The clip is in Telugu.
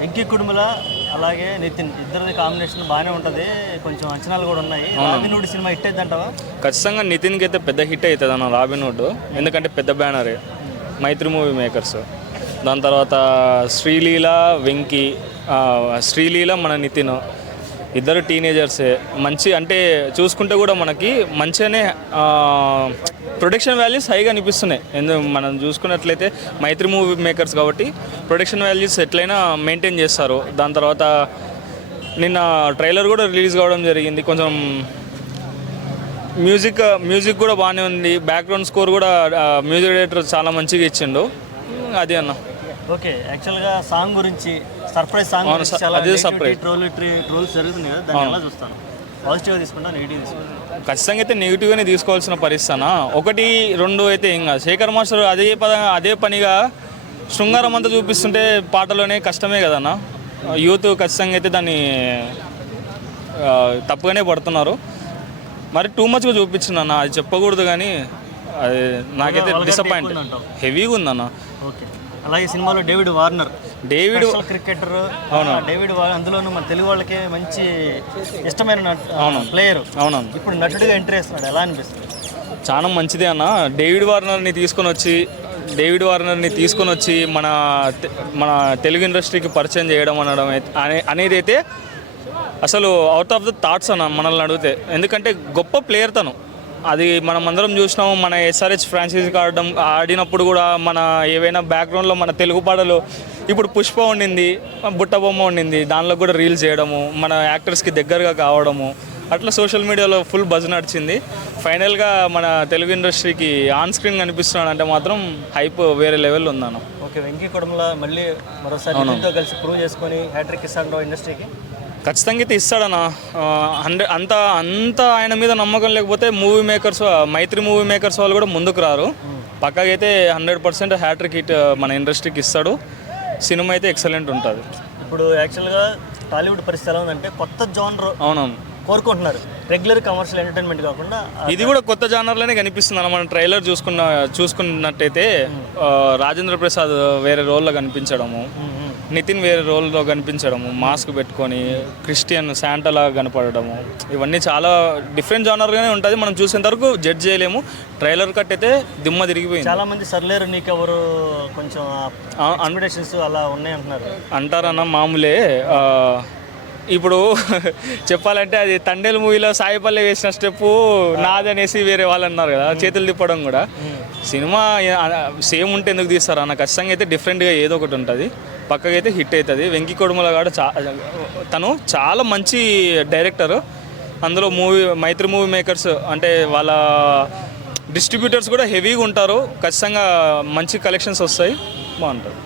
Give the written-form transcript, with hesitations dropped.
వెంకీ కుడుముల అలాగే నితిన్ ఇద్దరిది కాంబినేషన్ బాగానే ఉంటుంది, కొంచెం అంచనాలు కూడా ఉన్నాయి. రాబిన్హుడ్ సినిమా హిట్ అయితే అంటావా? ఖచ్చితంగా నితిన్కి అయితే పెద్ద హిట్ అవుతుంది అన్న రాబిన్హుడ్, ఎందుకంటే పెద్ద బ్యానరే మైత్రి మూవీ మేకర్స్. దాని తర్వాత శ్రీలీల వెంకీ, శ్రీలీల మన నితిన్ ఇద్దరు టీనేజర్సే. మంచి అంటే చూసుకుంటే కూడా మనకి మంచిగానే ప్రొడక్షన్ వాల్యూస్ హైగా అనిపిస్తున్నాయి. ఎందుకు మనం చూసుకున్నట్లయితే మైత్రి మూవీ మేకర్స్ కాబట్టి ప్రొడక్షన్ వాల్యూస్ ఎట్లయినా మెయింటైన్ చేస్తారు. దాని తర్వాత నిన్న ట్రైలర్ కూడా రిలీజ్ కావడం జరిగింది. కొంచెం మ్యూజిక్ కూడా బాగానే ఉంది. బ్యాక్గ్రౌండ్ స్కోర్ కూడా మ్యూజిక్ డైరెక్టర్ చాలా మంచిగా ఇచ్చిండు. అది అన్న. ఓకే, యాక్చువల్గా సాంగ్ గురించి సర్ప్రైజ్ సాంగ్ అదే సర్ప్రైజ్ ట్రోల్స్ జరుగుతుంది కదా, దాన్ని ఎలా చూస్తాను? పాజిటివ్గా తీసుకుంటా, నెగిటివ్ తీసుకుంటా? ఖచ్చితంగా అయితే నెగిటివ్గానే తీసుకోవాల్సిన పరిస్థితి. ఒకటి రెండు అయితే ఏం కాదు. శేఖర్ మాస్టర్ అదే పనిగా శృంగారం అంతా చూపిస్తుంటే పాటలోనే కష్టమే కదన్న. యూత్ ఖచ్చితంగా అయితే దాన్ని తప్పుగానే పడుతున్నారు. మరి టూ మచ్గా చూపించిందన్న, అది చెప్పకూడదు కానీ అది నాకైతే డిసప్పాయింట్ హెవీగా ఉందన్న. ఓకే, అలాగే సినిమాలో David Warner cricketer, David Warner అందులోనూ మన తెలుగు వాళ్ళకి మంచి ఇష్టమైన ప్లేయర్. అవునవును, ఇప్పుడు నటుడిగా ఎంట్రీ చేస్తున్నాడు, ఎలా అనిపిస్తుంది? చాలా మంచిదే అన్న. డేవిడ్ వార్నర్ని తీసుకొని వచ్చి మన తెలుగు ఇండస్ట్రీకి పరిచయం చేయడం అనేది అయితే అసలు అవుట్ ఆఫ్ ద థాట్స్ అన్న మనల్ని అడిగితే. ఎందుకంటే గొప్ప ప్లేయర్ తను. అది మనం అందరం చూసినాము. మన ఎస్ఆర్హెచ్ ఫ్రాంచైజీకి ఆడినప్పుడు కూడా మన ఏవైనా బ్యాక్గ్రౌండ్లో మన తెలుగు పాటలు, ఇప్పుడు పుష్ప ఉండింది, బుట్టబొమ్మ ఉండింది, దానిలో కూడా రీల్స్ చేయడము, మన యాక్టర్స్కి దగ్గరగా కావడము, అట్లా సోషల్ మీడియాలో ఫుల్ బజ్ నడిచింది. ఫైనల్గా మన తెలుగు ఇండస్ట్రీకి ఆన్ స్క్రీన్ కనిపిస్తున్నాడు అంటే మాత్రం హైప్ వేరే లెవెల్లో ఉందన్న. ఓకే, వెంకీ కుడుముల మళ్ళీ మరోసారి కలిసి ప్రూవ్ చేసుకొని హ్యాట్రిక్ ఇస్తాడు ఇండస్ట్రీకి. ఖచ్చితంగా అయితే ఇస్తాడన్న. అంత ఆయన మీద నమ్మకం లేకపోతే మైత్రి మూవీ మేకర్స్ వాళ్ళు కూడా ముందుకు రారు. పక్కాగా అయితే 100% హ్యాట్రిక్ హిట్ మన ఇండస్ట్రీకి ఇస్తాడు. సినిమా అయితే ఎక్సలెంట్ ఉంటుంది. ఇప్పుడు యాక్చువల్గా టాలీవుడ్ పరిస్థితి ఎలా ఉందంటే కొత్త జానర్ అవునవును కోరుకుంటున్నారు, రెగ్యులర్ కమర్షియల్ ఎంటర్టైన్మెంట్ కాకుండా. ఇది కూడా కొత్త జానర్లోనే కనిపిస్తుంది అన్న. మనం ట్రైలర్ చూసుకున్నట్టయితే రాజేంద్ర ప్రసాద్ వేరే రోల్లో కనిపించడము, నితిన్ వేరే రోల్లో కనిపించడము, మాస్క్ పెట్టుకొని క్రిస్టియన్ శాంటాలా కనపడము, ఇవన్నీ చాలా డిఫరెంట్ జానర్గానే ఉంటుంది. మనం చూసేంత వరకు జడ్జ్ చేయలేము. ట్రైలర్ కట్ అయితే దిమ్మ తిరిగిపోయింది. చాలా మంది సర్లేరు నీకెవరు కొంచెం అన్విటేషన్స్ అలా ఉన్నాయి అంటారన్న. మామూలే. ఇప్పుడు చెప్పాలంటే అది తండేలు మూవీలో సాయిపల్లి వేసిన స్టెప్పు నాదనేసి వేరే వాళ్ళు అన్నారు కదా, చేతులు తిప్పడం కూడా. సినిమా సేమ్ ఉంటే ఎందుకు తీస్తారు అన్న? ఖచ్చితంగా అయితే డిఫరెంట్గా ఏదో ఒకటి ఉంటుంది. పక్కగా అయితే హిట్ అవుతుంది. వెంకీ కుడుముల కూడా తను చాలా మంచి డైరెక్టరు. అందులో మైత్రి మూవీ మేకర్స్ అంటే వాళ్ళ డిస్ట్రిబ్యూటర్స్ కూడా హెవీగా ఉంటారు. ఖచ్చితంగా మంచి కలెక్షన్స్ వస్తాయి, బాగుంటుంది.